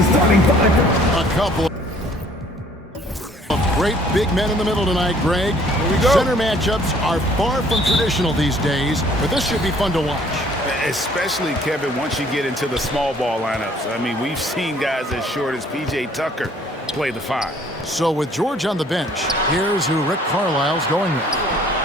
A couple of great big men in the middle tonight, Greg. Here we go. Center matchups are far from traditional these days, but this should be fun to watch. Especially, Kevin, once you get into the small ball lineups. I mean, we've seen guys as short as P.J. Tucker play the 5. So with George on the bench, here's who Rick Carlisle's going with.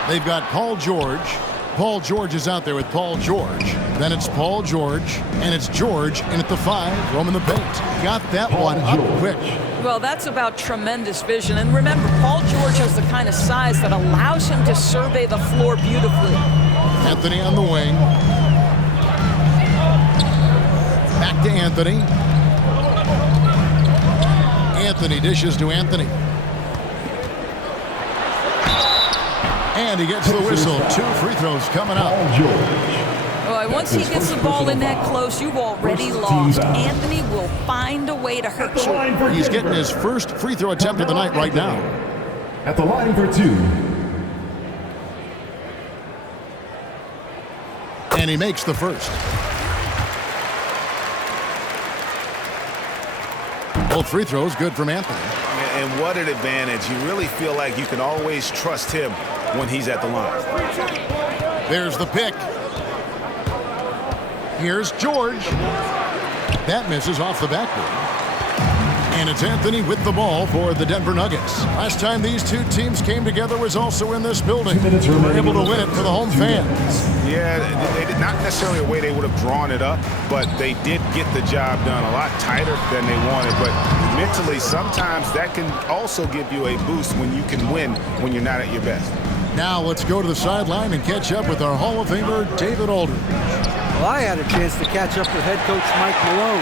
They've got Paul George. Paul George is out there with Paul George. Then it's Paul George, and it's George in at the 5, roaming the paint. Got that one up quick. Well, that's about tremendous vision. And remember, Paul George has the kind of size that allows him to survey the floor beautifully. Anthony on the wing. Back to Anthony. Anthony dishes to Anthony. And he gets the whistle. 2 free throws coming up. Well, once he gets the ball in that close, you've already lost. Anthony will find a way to hurt you. He's getting his first free throw attempt of the night right now. At the line for 2. And he makes the first. Both free throws good from Anthony. And what an advantage. You really feel like you can always trust him when he's at the line. There's the pick. Here's George. That misses off the backboard. And it's Anthony with the ball for the Denver Nuggets. Last time these two teams came together was also in this building. They were able to win it for the home fans. Yeah, they did not necessarily a way they would have drawn it up, but they did get the job done a lot tighter than they wanted. But mentally, sometimes that can also give you a boost when you can win when you're not at your best. Now let's go to the sideline and catch up with our Hall of Famer, David Aldridge. Well, I had a chance to catch up with head coach Mike Malone.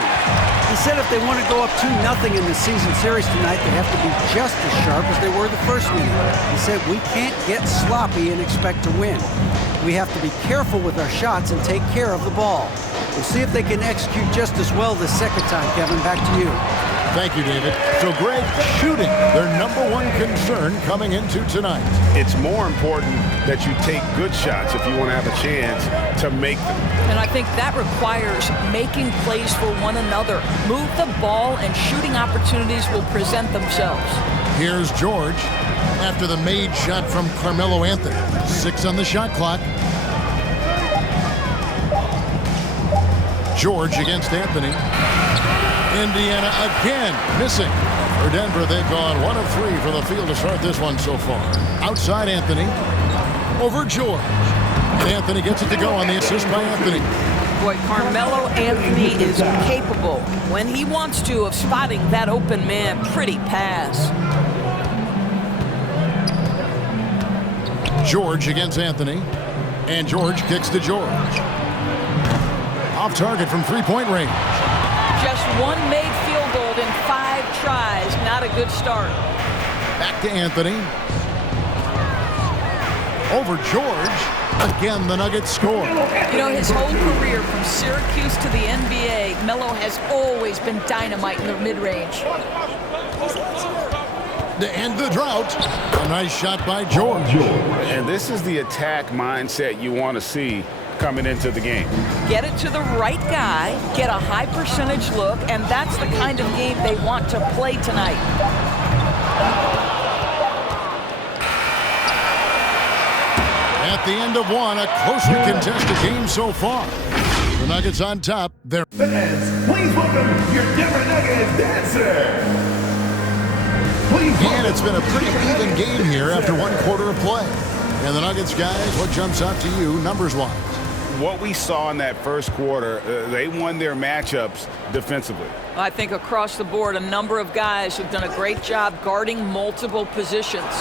He said if they want to go up 2-0 in the season series tonight, they have to be just as sharp as they were the first minute. He said we can't get sloppy and expect to win. We have to be careful with our shots and take care of the ball. We'll see if they can execute just as well this second time. Kevin, back to you. Thank you, David. So, Greg, shooting, their #1 concern coming into tonight. It's more important that you take good shots if you want to have a chance to make them. And I think that requires making plays for one another. Move the ball and shooting opportunities will present themselves. Here's George after the made shot from Carmelo Anthony. 6 on the shot clock. George against Anthony. Indiana again missing. For Denver, they've gone 1 of 3 from the field to start this one so far. Outside Anthony. Over George. And Anthony gets it to go on the assist by Anthony. Boy, Carmelo Anthony is capable, when he wants to, of spotting that open man. Pretty pass. George against Anthony. And George kicks to George. Off target from three-point range. Just 1 made field goal in 5 tries. Not a good start. Back to Anthony. Over George. Again, the Nuggets score. You know, his whole career from Syracuse to the NBA, Melo has always been dynamite in the mid-range. To end the drought, a nice shot by George. And this is the attack mindset you want to see coming into the game. Get it to the right guy, get a high percentage look, and that's the kind of game they want to play tonight. At the end of one, a closely contested game so far. The Nuggets on top. They're Fans, please welcome your Denver Nuggets dancer. And it's been a pretty even game here after 1 quarter of play. And the Nuggets guys, what jumps out to you numbers-wise? What we saw in that first quarter, they won their matchups defensively. I think across the board, a number of guys have done a great job guarding multiple positions.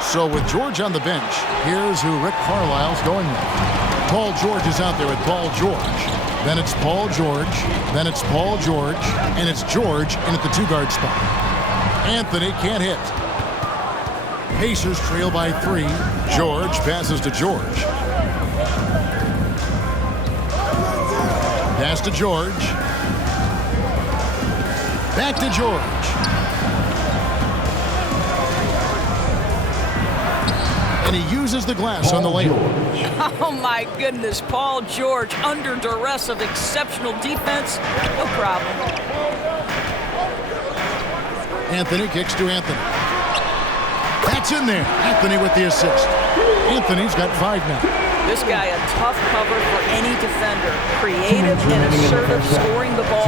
So with George on the bench, here's who Rick Carlisle's going with. Paul George is out there with Paul George. Then it's Paul George. Then it's Paul George. And it's George in at the 2-guard spot. Anthony can't hit. Pacers trail by 3. George passes to George. Pass to George. Back to George. And he uses the glass on the layup. Oh my goodness, Paul George under duress of exceptional defense. No problem. Anthony kicks to Anthony. That's in there. Anthony with the assist. Anthony's got 5 now. This guy a tough cover for any defender. Creative and assertive scoring the ball.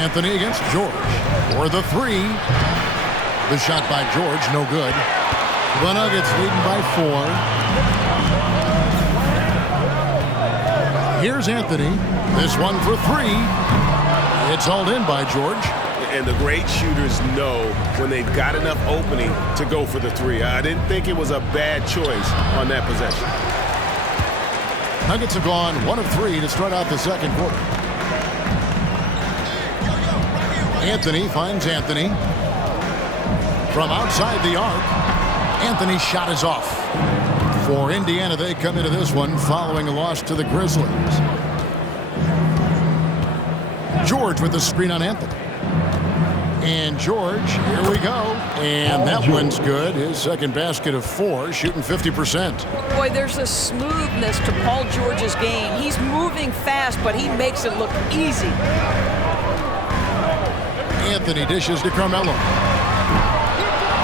Anthony against George for the 3. The shot by George, no good. The Nuggets leading by 4. Here's Anthony. This one for 3. It's hauled in by George. And the great shooters know when they've got enough opening to go for the 3. I didn't think it was a bad choice on that possession. Nuggets have gone 1 of 3 to start out the second quarter. Anthony finds Anthony. From outside the arc, Anthony's shot is off. For Indiana, they come into this one following a loss to the Grizzlies. George with the screen on Anthony. And George, here we go. And that one's good. His second basket of 4, shooting 50%. Boy, there's a smoothness to Paul George's game. He's moving fast, but he makes it look easy. Anthony dishes to Carmelo.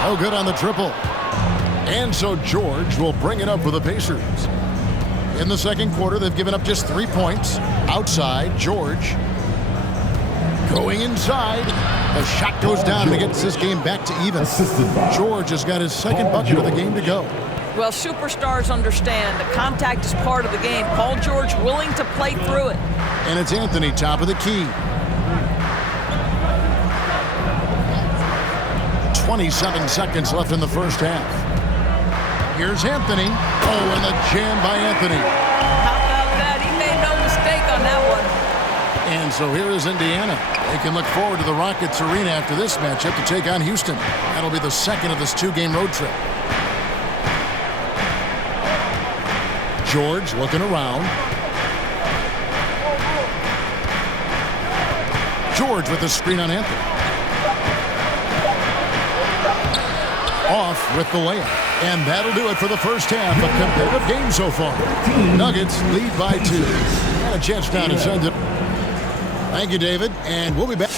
No good on the triple. And so George will bring it up for the Pacers. In the second quarter, they've given up just 3 points. Outside, George. Going inside. The shot goes down and gets this game back to even. George has got his second bucket of the game to go. Well, superstars understand the contact is part of the game. Paul George willing to play through it. And it's Anthony, top of the key. 27 seconds left in the first half. Here's Anthony. Oh, and the jam by Anthony. How about that? He made no mistake on that one. And so here is Indiana. They can look forward to the Rockets Arena after this matchup to take on Houston. That'll be the second of this 2-game road trip. George looking around. George with the screen on Anthony. Off with the layup. And that'll do it for the first half. A competitive game so far. Nuggets lead by 2. And a chance now to send it. Thank you, David. And we'll be back.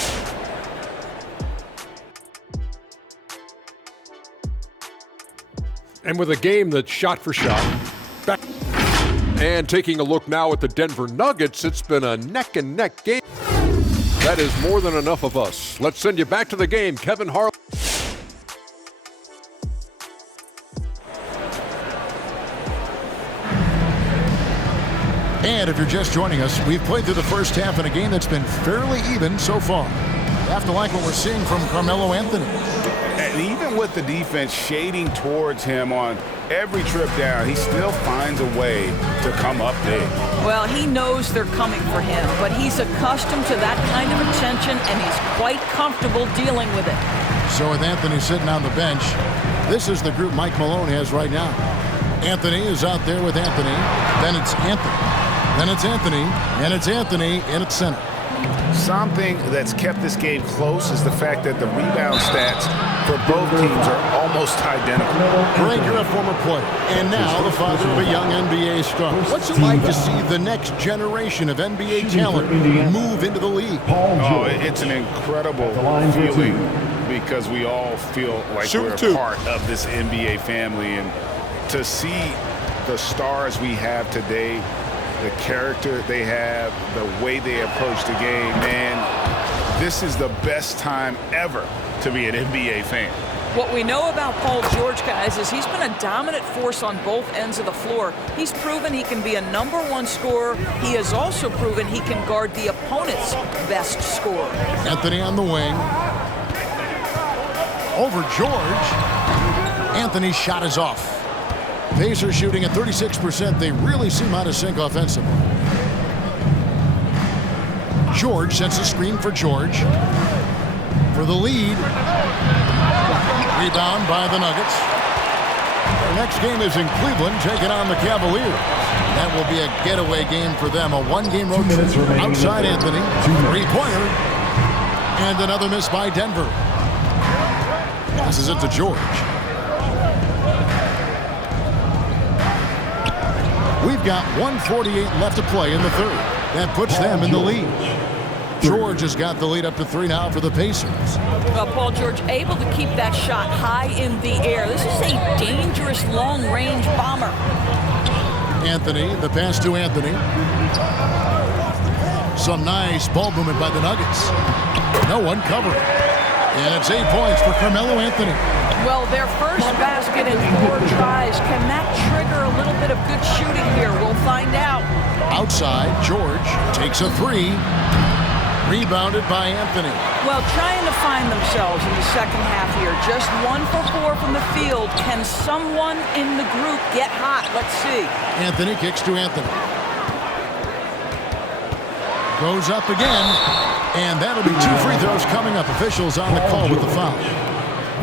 And with a game that's shot for shot. Back. And taking a look now at the Denver Nuggets, it's been a neck-and-neck game. That is more than enough of us. Let's send you back to the game, Kevin Harlan. And if you're just joining us, we've played through the first half in a game that's been fairly even so far. You have to like what we're seeing from Carmelo Anthony. And even with the defense shading towards him on every trip down, he still finds a way to come up big. Well, he knows they're coming for him, but he's accustomed to that kind of attention, and he's quite comfortable dealing with it. So with Anthony sitting on the bench, this is the group Mike Malone has right now. Anthony is out there with Anthony. Then it's Anthony. Then it's Anthony, and it's Anthony in its center. Something that's kept this game close is the fact that the rebound stats for both teams are almost identical. Greg, you're a former player, and now the father of a young NBA star. What's it like to see the next generation of NBA talent move into the league? Oh, it's an incredible feeling because we all feel like we're a part of this NBA family. And to see the stars we have today, the character they have, the way they approach the game, man, this is the best time ever to be an NBA fan. What we know about Paul George, guys, is he's been a dominant force on both ends of the floor. He's proven he can be a #1 scorer. He has also proven he can guard the opponent's best scorer. Anthony on the wing. Over George. Anthony's shot is off. Pacers shooting at 36%. They really seem out of sync offensively. George sets a screen for George. For the lead. Rebound by the Nuggets. Their next game is in Cleveland, taking on the Cavaliers. That will be a getaway game for them. A 1-game road trip. Outside Anthony. 3-pointer. And another miss by Denver. Passes it to George. We've got 1:48 left to play in the third. That puts them in the lead. George has got the lead up to 3 now for the Pacers. Well, Paul George able to keep that shot high in the air. This is a dangerous long-range bomber. Anthony, the pass to Anthony. Some nice ball movement by the Nuggets. No one covering. And it's 8 points for Carmelo Anthony. Well, their first basket in 4 tries. Can that trigger a little bit of good shooting here? We'll find out. Outside, George takes a 3. Rebounded by Anthony. Well, trying to find themselves in the second half here. Just 1 for 4 from the field. Can someone in the group get hot? Let's see. Anthony kicks to Anthony. Goes up again. And that'll be 2 free throws coming up. Officials on the call with the foul.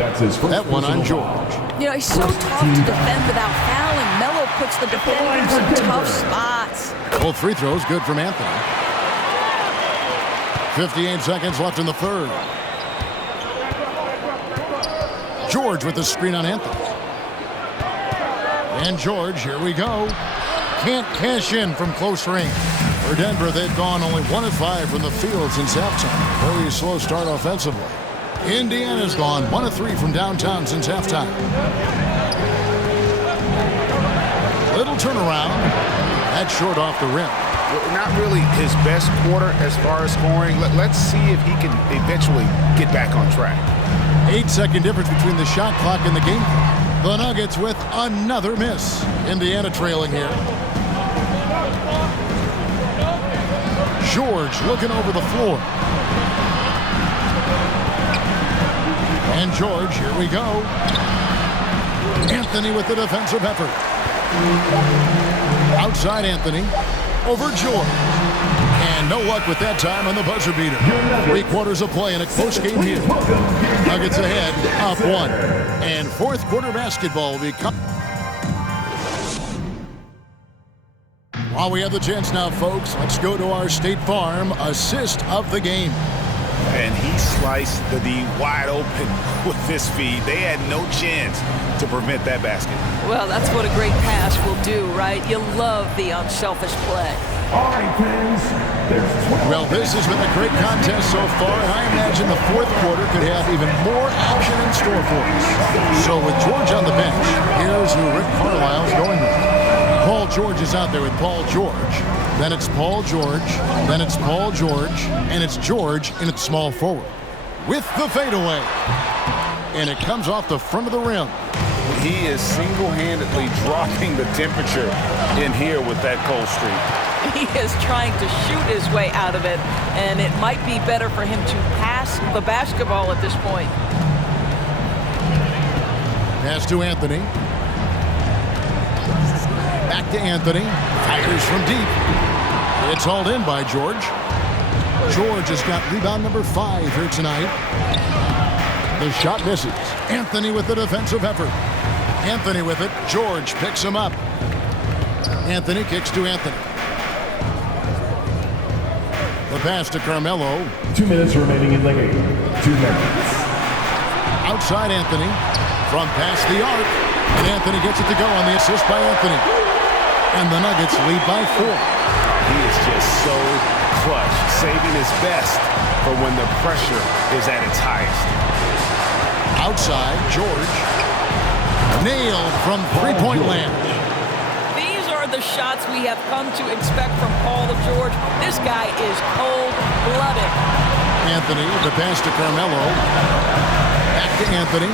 That's his first. That one on George. You know, he's so tough to defend without fouling. Melo puts the defenders in tough spots. Both free throws good from Anthony. 58 seconds left in the third. George with the screen on Anthony. And George, here we go. Can't cash in from close range. For Denver, they've gone only 1 of 5 from the field since halftime. Very slow start offensively. Indiana's gone 1 of 3 from downtown since halftime. Little turnaround. That's short off the rim. Not really his best quarter as far as scoring. Let's see if he can eventually get back on track. 8-second difference between the shot clock and the game clock. The Nuggets with another miss. Indiana trailing here. George looking over the floor. And George, here we go. Anthony with the defensive effort. Outside Anthony. Over George. And no luck with that time on the buzzer beater. 3 quarters of play in a close game here. Nuggets ahead, up 1. And fourth quarter basketball will be coming. While we have the chance now, folks, let's go to our State Farm assist of the game. And he sliced the D wide open with this feed. They had no chance to prevent that basket. Well, that's what a great pass will do, right? You love the unselfish play. All right, fans. There's 12. Well, this has been a great contest so far, and I imagine the fourth quarter could have even more action in store for us. So with George on the bench, here's who Rick Carlisle's going with. Paul George is out there with Paul George. Then it's Paul George. Then it's Paul George. And it's George in its small forward. With the fadeaway. And it comes off the front of the rim. He is single-handedly dropping the temperature in here with that cold streak. He is trying to shoot his way out of it, and it might be better for him to pass the basketball at this point. Pass to Anthony. Back to Anthony. Fires from deep. It's hauled in by George. George has got rebound number 5 here tonight. The shot misses. Anthony with the defensive effort. Anthony with it. George picks him up. Anthony kicks to Anthony. The pass to Carmelo. 2 minutes remaining in the game. 2 minutes. Outside Anthony. From past the arc. And Anthony gets it to go on the assist by Anthony. And the Nuggets lead by 4. He is just so clutch, saving his best for when the pressure is at its highest. Outside, George. Nailed from three-point land. These are the shots we have come to expect from Paul George. This guy is cold-blooded. Anthony, the pass to Carmelo. Back to Anthony.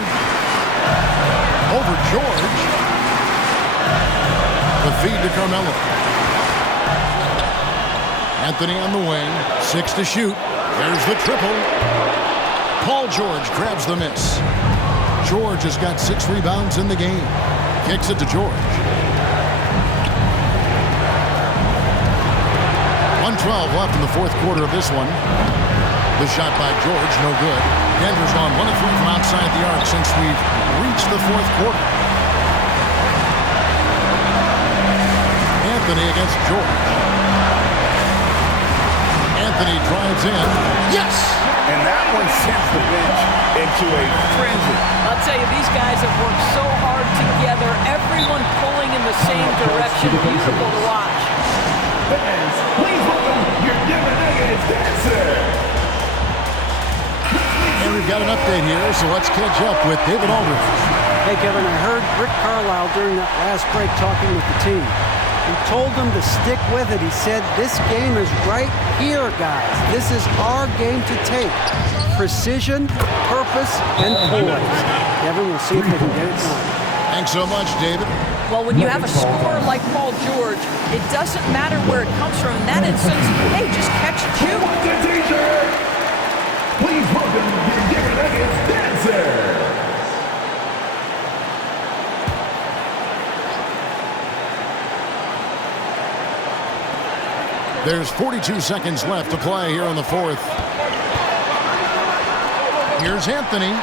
Over George. The feed to Carmelo. Anthony on the wing. 6 to shoot. There's the triple. Paul George grabs the miss. George has got 6 rebounds in the game. Kicks it to George. 1:12 left in the fourth quarter of this one. The shot by George, no good. Denver's gone 1 of 3 from outside the arc since we've reached the fourth quarter. Anthony against George. Anthony drives in. Yes! And that one sends the bench into a frenzy. I'll tell you, these guys have worked so hard together. Everyone pulling in the same direction. Beautiful to watch. Fans, please welcome your Denver Nuggets Nuggets dancer. And we've got an update here, so let's catch up with David Aldridge. Hey, Kevin, I heard Rick Carlisle during that last break talking with the team. He told them to stick with it. He said, this game is right here, guys. This is our game to take. Precision, purpose, and poise. Kevin, we'll see if they can get it done. Thanks so much, David. Well, when you have a scorer like Paul George, it doesn't matter where it comes from. In that instance, hey, just catch and shoot. The teacher. Please welcome your Denver Nuggets dancer. There's 42 seconds left to play here in the fourth. Here's Anthony.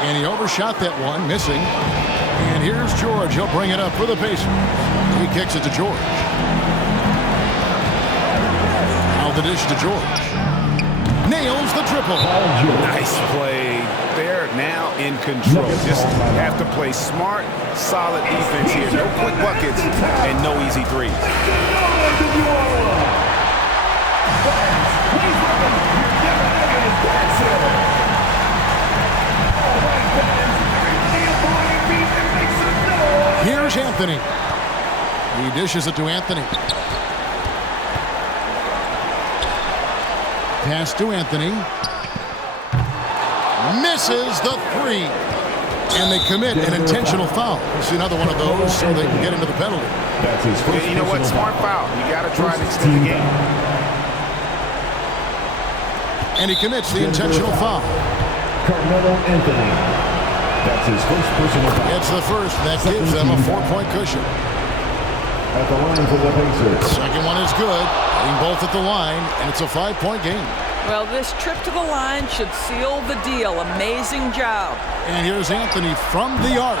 And he overshot that one, missing. And here's George. He'll bring it up for the Pacers. He kicks it to George. Now the dish to George. Nails the triple. Nice play. They're now in control. Just have to play smart, solid defense here. No quick buckets and no easy threes. Here's Anthony. He dishes it to Anthony. Pass to Anthony. Misses the three. And they commit an intentional foul. We'll see another one of those so they can get into the penalty. That's his first. You know what? Smart foul. You got to try and extend the game. And he commits the intentional foul. Carmelo Anthony. That's his first personal foul. It's the first. That gives them a 4-point cushion. At the line for the Pacers. Second one is good. Hitting both at the line, and it's a 5-point game. Well, this trip to the line should seal the deal. Amazing job. And here's Anthony from the arc.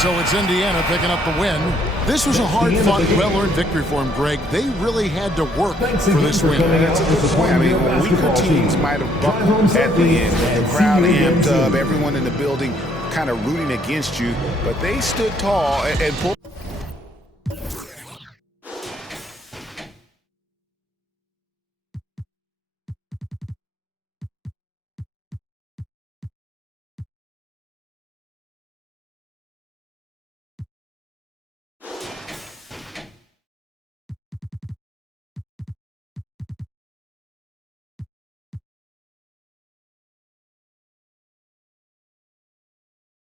So it's Indiana picking up the win. This was a hard-fought, well-earned victory for him, Greg. They really had to work for this win. That's a good point. I mean, weaker teams might have buckled at the end. The crowd amped up, everyone in the building kind of rooting against you, but they stood tall and pulled.